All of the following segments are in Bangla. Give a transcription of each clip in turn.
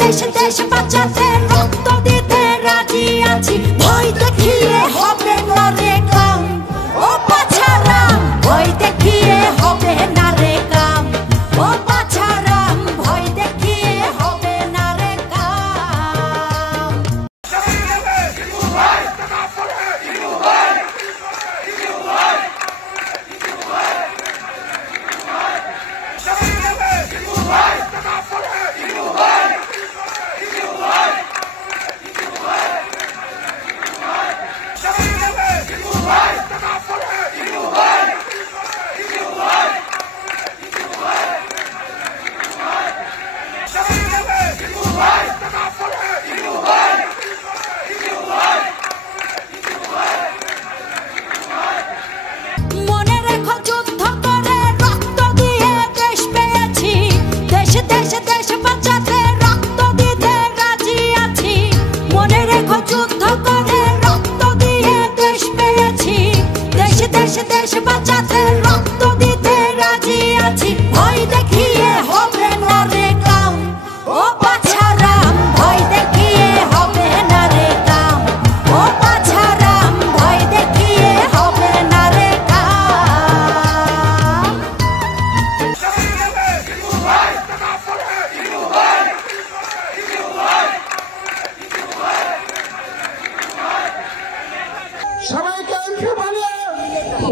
দেশে দেশে বাঁচাতে রক্ত দিতে রাজি আছি ভয় দেখিয়ে হবে না রে কাম ও পাছারাম ভয় দেখিয়ে হবে না রে কাম ও পাছারাম ভয় দেখিয়ে হবে না রে কাম দেশে বাঁচাতে রক্ত দিতে রাজি আছি ভয় দেখিয়ে হবে না রে কাম ও পাছারাম ভয় দেখিয়ে হবে না রে কাম ও পাছারাম ভয় দেখিয়ে হবে না রে কাম সবাইকে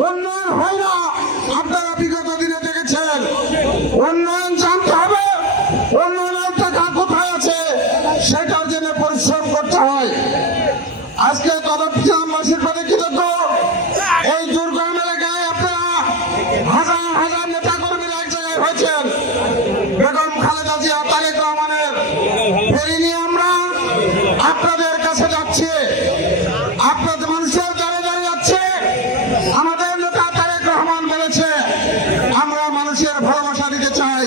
উন্নয়ন হয় না। আপনারা বিগত দিনে দেখেছেন উন্নয়ন জানতে হবে, উন্নয়নের টাকা কোথায় আছে সেটার জন্য পরিশ্রম করতে হয়। আজকে কদমবাসীর প্রতি কৃতজ্ঞ। এই দুর্গম এলাকায় আপনারা হাজার হাজার নেতা কর্মীরা এক জায়গায় হয়েছেন। বেগম খালেদা জিয়া তারেক রহমানের ফেরি নিয়ে আমরা আপনাদের কাছে যাচ্ছি। আপনাদের মানুষের দ্বারে দাঁড়িয়ে যাচ্ছে। আমাদের নেতা তারেক রহমান বলেছে আমরা মানুষের ভালোবাসা দিতে চাই,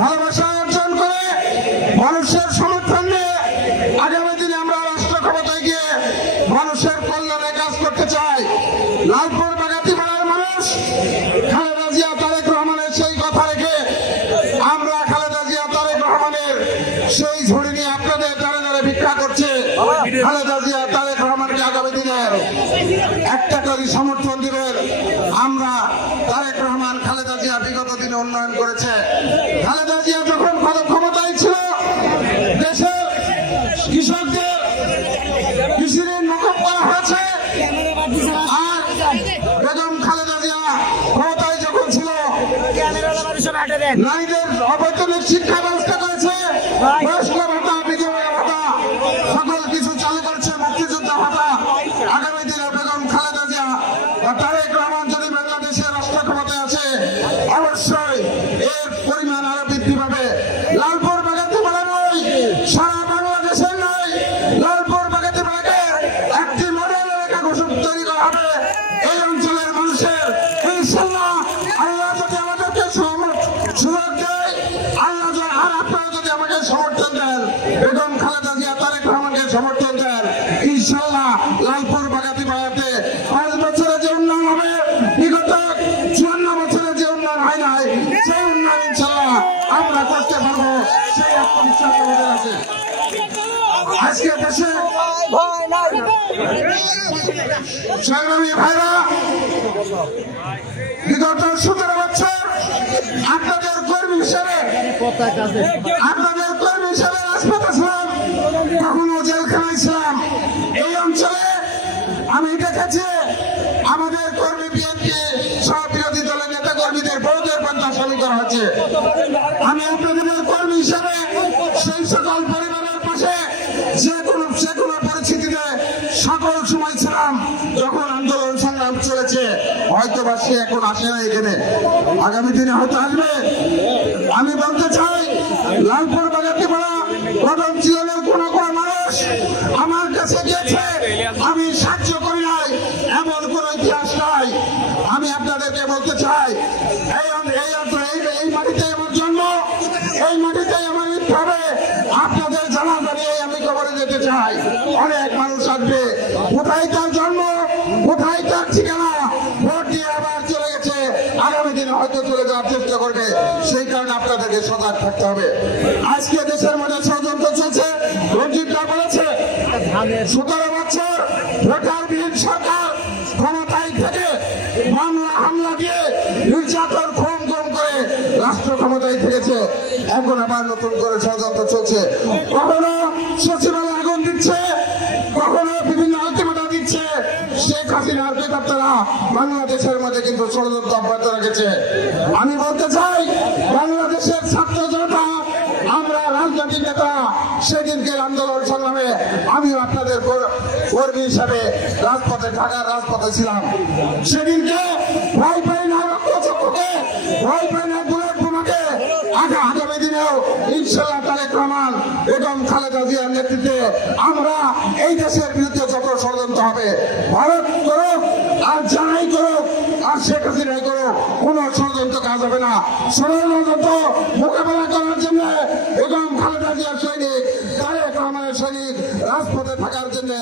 ভালোবাসা অর্জন করে মানুষের সমর্থন নিয়ে আগামী দিনে আমরা রাষ্ট্র ক্ষমতায় গিয়ে মানুষের কল্যাণে কাজ করতে চাই। লালপুর বাগাতিপাড়ার মানুষ খালেদা জিয়া তারেক রহমানের সেই কথা রেখে আমরা খালেদা জিয়া তারেক রহমানের সেই ঝুড়ি নিয়ে আপনাদের দ্বারে দ্বারে ভিক্ষা করছে। খালেদা জিয়া তারেক রহমানকে আগামী দিনে একটা করে সমর্থন দিবেন। আমরা তারেক রহমান খালেদা জিয়া বিগত দিনে উন্নয়ন করেছে। খালেদা জিয়া যখন ক্ষমতায় ছিল দেশের কৃষকদের কৃষি ঋণ মকুব করা হয়েছে। আর বেগম খালেদা জিয়া ক্ষমতায় যখন ছিল নারীদের অবৈতনিক শিক্ষা ব্যবস্থা করেছে, বয়স্ক ভাতা, বিধবা ভাতা সকল কিছু চালু করেছে, মুক্তিযোদ্ধা ভাতা। আগামী দিনে বেগম খালেদা জিয়া তারেক রহমান যদি বাংলাদেশের রাষ্ট্র ক্ষমতায় আছে অবশ্যই এর পরিমাণ আরো বৃদ্ধি পাবে। লালপুর বাগাতিপাড়া নয়, সারা বাংলাদেশের নয়, লালপুর বাগাতিপাড়াকে একটি মডেল এলাকা তৈরি করা হবে এই অঞ্চলের মানুষের। ইনশাআল্লাহ আল্লাহ যদি আমাদেরকে সুযোগ দেয়, আল্লাহ আর আপনারা যদি আমাকে সমর্থন দেন, বেগম খালেদা জিয়া তারেক রহমানকে সমর্থন দেন, ইনশাআল্লাহ লালপুর বাগাতিপাড়াতে 5 বছরে যে উন্নয়ন হবে, বিগত 54 বছরে যে উন্নয়ন হয় নাই সেই উন্নয়ন ইনশাআল্লাহ আমরা করতে পারবো, সেই আত্মবিশ্বাস আমাদের আছে। আজকে দেশে সংগ্রামী ভাইরা বিগত 17 বছর আপনাদের কর্মী হিসেবে রাজপথে ছিলাম, কখনো জেলখানায় ছিলাম। এই অঞ্চলে আমি দেখেছি আমাদের কর্মী বিএনপি সহ বিরোধী দলের নেতা কর্মীদের বড়দের পন্থা সামিল করা হচ্ছে। আমি আপনাদের কর্মী হিসেবে সেই সকল পরিবারের পাশে যে কোনো পরিস্থিতিতে সকল সময় ছিলাম। যখন আন্দোলন সংগ্রাম চলেছে, হয়তো বা সে এখন আসে না এখানে, আগামী দিনে হয়তো আসবে। আমি বলতে চাই লালপুর বাগাতিপাড়া কদম জীবনের কোন মানুষ আমার কাছে গিয়েছে আমি সাহায্য করি নাই, এমন কোন ইতিহাস নাই। আমি আপনাদেরকে বলতে চাই এই মাটিতে আমার জন্ম, এই মাটিতে আমার মৃত্যু হবে। আপনাদের জানাজা নিয়ে আমি কবরে যেতে চাই। অনেক মানুষ আসবে, কোথায় তার জন্ম, কোথায় তার ঠিকানা, ভোট দিয়ে আবার চলে গেছে, আগামী দিনে হয়তো চলে যাওয়ার চেষ্টা করবে। সেই কারণে আপনাদেরকে সজাগ থাকতে হবে। আজকে দেশের মধ্যে ষড়যন্ত্র 17 বছর ভোটারবিহীন সরকার ক্ষমতায় থেকে মামলা হামলা দিয়ে নির্যাতন খুন করে রাষ্ট্র ক্ষমতায় থেকেছে। এখন আবার নতুন করে ষড়যন্ত্র চলছে, কখনো সচিবালয় আগুন দিচ্ছে, কখনো বিভিন্ন আলটিমেটাম দিচ্ছে। শেখ হাসিনার প্রেতাত্মারা বাংলাদেশের মধ্যে কিন্তু ষড়যন্ত্র অব্যাহত রেখেছে। আমি বলতে চাই, বাংলাদেশের ছাত্র জনতা, আমরা রাজনৈতিক নেতা সেদিনকে আন্দোলন সংগ্রামে আমিও আপনাদের কর্মী হিসাবে রাজপথে, ঢাকার রাজপথে ছিলাম। সেদিনকে ভয় পাই না রক্তচক্ষুকে, ভয় পাই না বুলেট বোমাকে। আগামী দিনেও ইনশাআল্লাহ তারেক রহমান এবং খালেদা জিয়ার নেতৃত্বে আমরা এই দেশের বিরুদ্ধে যত ষড়যন্ত্র হবে, ভারত করুক আর যারাই করুক আর শেখ হাসিনাই করুক, কোন ষড়যন্ত্র কাজ হবে না। ষড়যন্ত্র মোকাবেলা করার জন্য এবং খালেদা জিয়ার সৈনিক, তারেক রহমানের সৈনিক রাজপথে থাকার জন্য